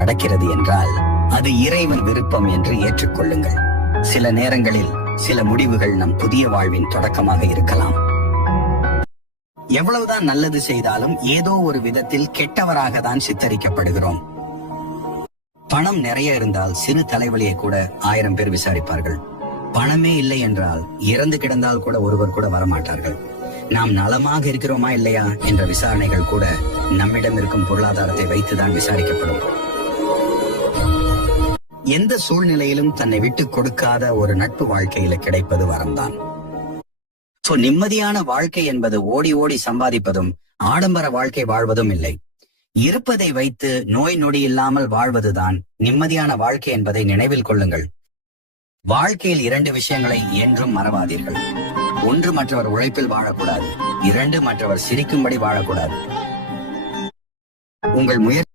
நடக்கிறது என்றால் அது இறைவன் விருப்பம் என்று ஏற்றுக்கொள்ளுங்கள். சில நேரங்களில் சில முடிவுகள் நம் புதிய வாழ்வின் தொடக்கமாக இருக்கலாம். எவ்வளவுதான் நல்லது செய்தாலும் ஏதோ ஒரு விதத்தில் கெட்டவராக தான் சித்தரிக்கப்படுகிறோம். பணம் நிறைய இருந்தால் சிறு தலைவலியை கூட 1000 பேர் விசாரிப்பார்கள். பணமே இல்லை என்றால் இறந்து கிடந்தால் கூட ஒருவர் கூட வரமாட்டார்கள். நாம் நலமாக இருக்கிறோமா இல்லையா என்ற விசாரணைகள் கூட நம்மிடம் இருக்கும் பொருளாதாரத்தை வைத்துதான் விசாரிக்கப்படும். எந்த சூழ்நிலையிலும் தன்னை விட்டு கொடுக்காத ஒரு நட்பு வாழ்க்கையில கிடைப்பது வரம்தான். நிம்மதியான வாழ்க்கை என்பது ஓடி ஓடி சம்பாதிப்பதும் ஆடம்பர வாழ்க்கை வாழ்வதும் இல்லை. இருப்பதை வைத்து நோய் நொடி இல்லாமல் வாழ்வதுதான் நிம்மதியான வாழ்க்கை என்பதை நினைவில் கொள்ளுங்கள். வாழ்க்கையில் 2 விஷயங்களை என்றும் மறவாதீர்கள். 1, மற்றவர் உழைப்பில் வாழக்கூடாது. 2, மற்றவர் சிரிக்கும்படி வாழக்கூடாது. உங்கள் முயற்சி